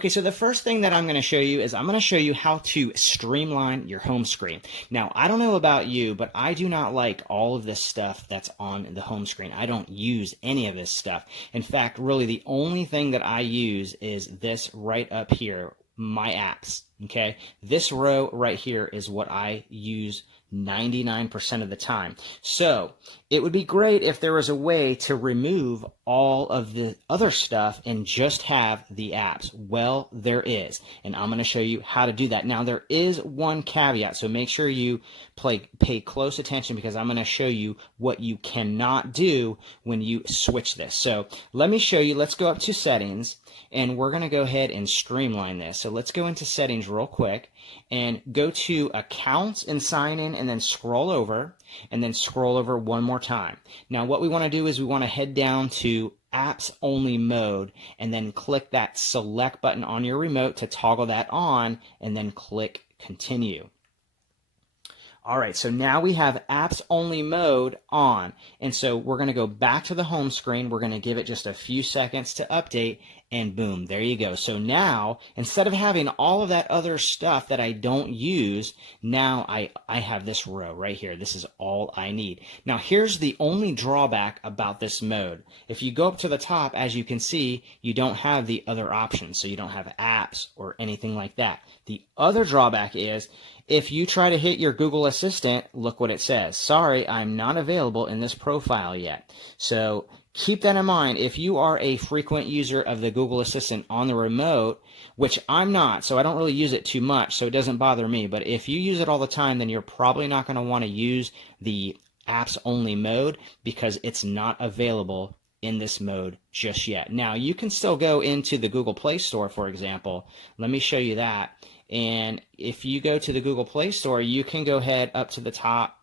Okay, so the first thing that I'm going to show you is I'm going to show you how to streamline your home screen. Now, I don't know about you, but I do not like all of this stuff that's on the home screen. I don't use any of this stuff. In fact, really the only thing that I use is this right up here, my apps. Okay, this row right here is what I use 99% of the time. So it would be great if there was a way to remove all of the other stuff and just have the apps. Well, there is, and I'm going to show you how to do that. Now, there is one caveat, so make sure you pay close attention because I'm going to show you what you cannot do when you switch this. So let me show you. Let's go up to settings, and we're going to go ahead and streamline this. So let's go into settings real quick and go to accounts and sign in, and then scroll over, and then scroll over one more time. Now what we want to do is we want to head down to apps only mode and then click that select button on your remote to toggle that on, and then click continue. Alright, so now we have apps only mode on, and so we're going to go back to the home screen. We're going to give it just a few seconds to update, and boom, there you go. So now, instead of having all of that other stuff that I don't use, now I have this row right here. This is all I need. Now here's the only drawback about this mode. If you go up to the top, as you can see, you don't have the other options. So you don't have apps or anything like that. The other drawback is, if you try to hit your Google Assistant, look what it says. Sorry, I'm not available in this profile yet. So keep that in mind. If you are a frequent user of the Google Assistant on the remote, which I'm not, so I don't really use it too much, so it doesn't bother me. But if you use it all the time, then you're probably not going to want to use the apps only mode because it's not available in this mode just yet. Now, you can still go into the Google Play Store, for example. Let me show you that. And if you go to the Google Play Store, you can go ahead up to the top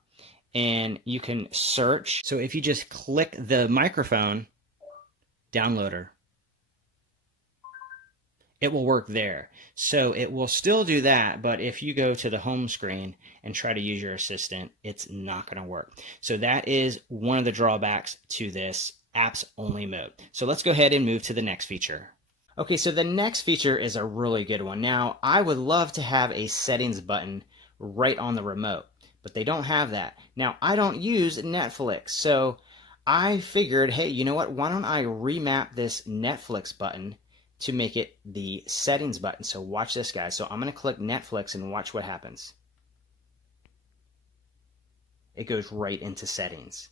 and you can search. So if you just click the microphone, downloader, it will work there. So it will still do that, but if you go to the home screen and try to use your assistant, it's not going to work. So that is one of the drawbacks to this apps only mode. So let's go ahead and move to the next feature. Okay, so the next feature is a really good one. Now, I would love to have a settings button right on the remote, but they don't have that. Now, I don't use Netflix, so I figured, hey, you know what? Why don't I remap this Netflix button to make it the settings button? So watch this, guys. So I'm going to click Netflix and watch what happens. It goes right into settings.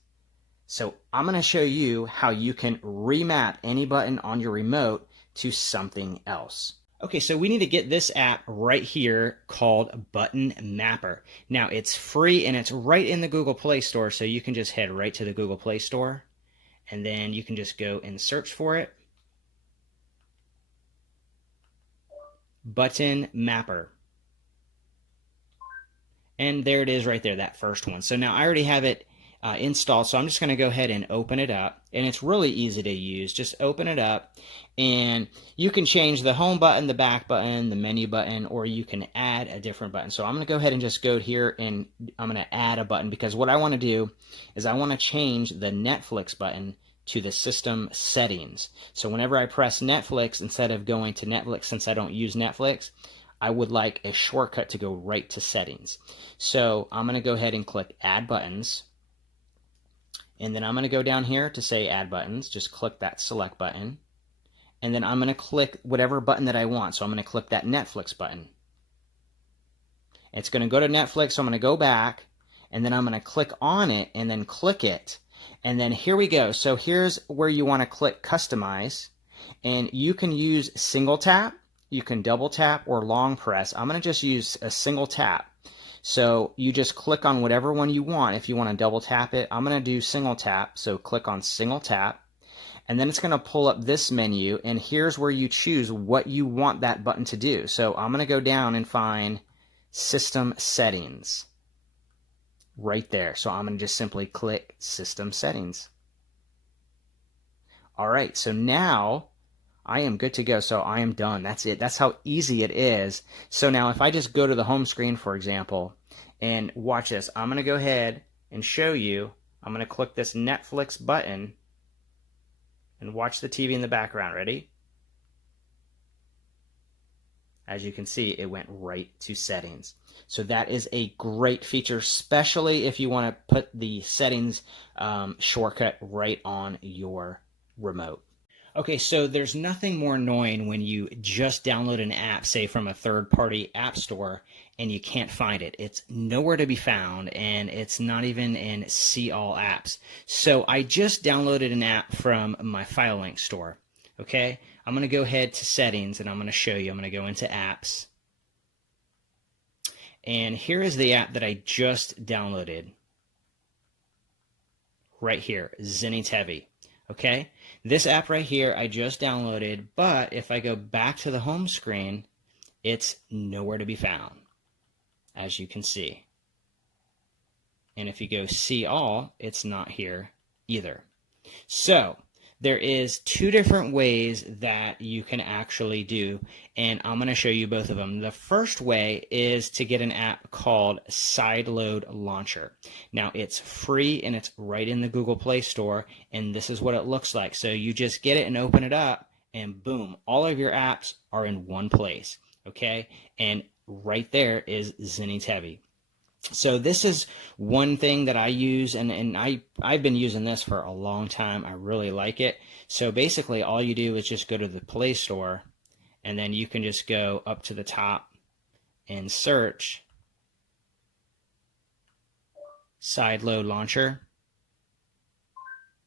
So I'm going to show you how you can remap any button on your remote to something else. Okay, so we need to get this app right here called Button Mapper. Now, it's free and it's right in the Google Play Store, so you can just head right to the Google Play Store, and then you can just go and search for it. Button Mapper. And there it is right there, that first one. So now I already have it installed, so I'm just going to go ahead and open it up, and it's really easy to use. Just open it up, and you can change the home button, the back button, the menu button, or you can add a different button. So I'm going to go ahead and just go here, and I'm going to add a button, because what I want to do is I want to change the Netflix button to the system settings. So whenever I press Netflix, instead of going to Netflix, since I don't use Netflix, I would like a shortcut to go right to settings. So I'm going to go ahead and click Add Buttons. And then I'm going to go down here to say Add Buttons. Just click that select button. And then I'm going to click whatever button that I want. So I'm going to click that Netflix button. It's going to go to Netflix, so I'm going to go back. And then I'm going to click on it and then click it. And then here we go. So here's where you want to click Customize. And you can use single tap, you can double tap, or long press. I'm going to just use a single tap. So you just click on whatever one you want. If you want to double tap it, I'm going to do single tap. So click on single tap, and then it's going to pull up this menu, and here's where you choose what you want that button to do. So I'm going to go down and find System Settings right there. So I'm going to just simply click System Settings. All right, so now I am good to go. So I am done. That's it. That's how easy it is. So now if I just go to the home screen, for example, and watch this, I'm going to go ahead and show you. I'm going to click this Netflix button and watch the TV in the background. Ready? As you can see, it went right to settings. So that is a great feature, especially if you want to put the settings shortcut right on your remote. Okay, so there's nothing more annoying when you just download an app, say from a third-party app store, and you can't find it. It's nowhere to be found, and it's not even in See All apps. So I just downloaded an app from my file link store. Okay, I'm going to go ahead to settings, and I'm going to show you. I'm going to go into apps. And here is the app that I just downloaded. Right here, ZeniTevi. Okay, this app right here I just downloaded, but if I go back to the home screen, it's nowhere to be found, as you can see. And if you go See All, it's not here either. So there is two different ways that you can actually do, and I'm going to show you both of them. The first way is to get an app called Sideloaded Launcher. Now, it's free, and it's right in the Google Play Store, and this is what it looks like. So you just get it and open it up, and boom, all of your apps are in one place, okay? And right there is ZeniTevi. So this is one thing that I use, and I've been using this for a long time. I really like it. So basically all you do is just go to the Play Store, and then you can just go up to the top and search Sideloaded Launcher.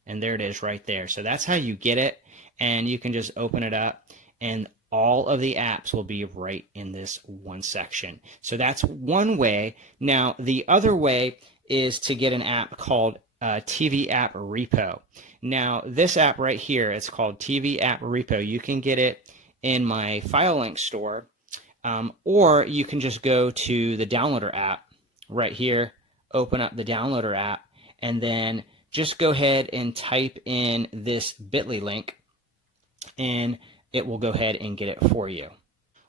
And there it is right there. So that's how you get it, and you can just open it up, and all of the apps will be right in this one section. So that's one way. Now, the other way is to get an app called TV App Repo. Now, this app right here, it's called TV App Repo. You can get it in my file link store, or you can just go to the downloader app right here, open up the downloader app, and then just go ahead and type in this bit.ly link, and it will go ahead and get it for you.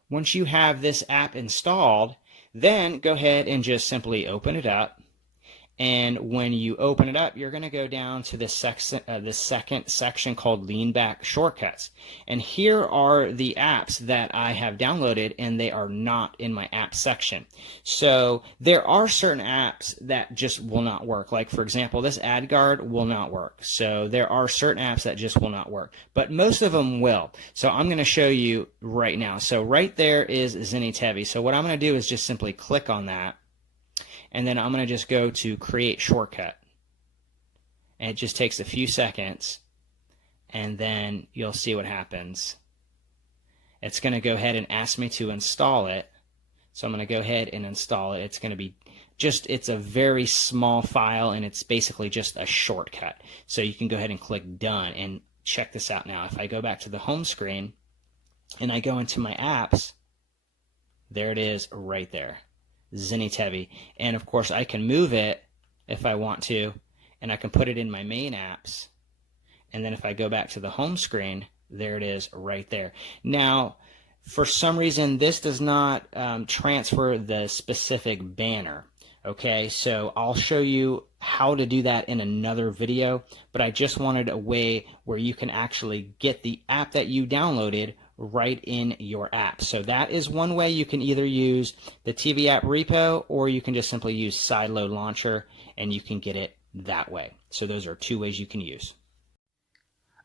Once you have this app installed, then go ahead and just simply open it up. And when you open it up, you're going to go down to this second section called Lean Back Shortcuts. And here are the apps that I have downloaded, and they are not in my app section. So there are certain apps that just will not work. Like, for example, this AdGuard will not work. So there are certain apps that just will not work. But most of them will. So I'm going to show you right now. So right there is ZeniTevi. So what I'm going to do is just simply click on that. And then I'm going to just go to Create Shortcut. And it just takes a few seconds, and then you'll see what happens. It's going to go ahead and ask me to install it. So I'm going to go ahead and install it. It's going to be it's a very small file, and it's basically just a shortcut. So you can go ahead and click Done, and check this out now. If I go back to the home screen, and I go into my apps, there it is right there. ZeniTevi. And of course I can move it if I want to, and I can put it in my main apps, and then if I go back to the home screen, there it is right there. Now, for some reason this does not transfer the specific banner. Okay, so I'll show you how to do that in another video, but I just wanted a way where you can actually get the app that you downloaded right in your app. So that is one way. You can either use the TV App Repo, or you can just simply use Sideloaded Launcher, and you can get it that way. So those are two ways you can use.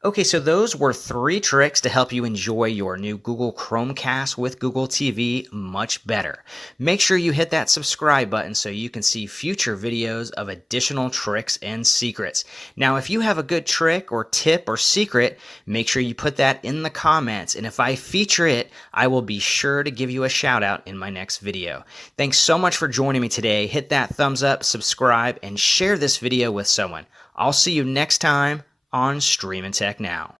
Okay, so those were 3 tricks to help you enjoy your new Google Chromecast with Google TV much better. Make sure you hit that subscribe button so you can see future videos of additional tricks and secrets. Now, if you have a good trick or tip or secret, make sure you put that in the comments, and if I feature it, I will be sure to give you a shout out in my next video. Thanks so much for joining me today. Hit that thumbs up, subscribe, and share this video with someone. I'll see you next time on Streamin' Tech Now.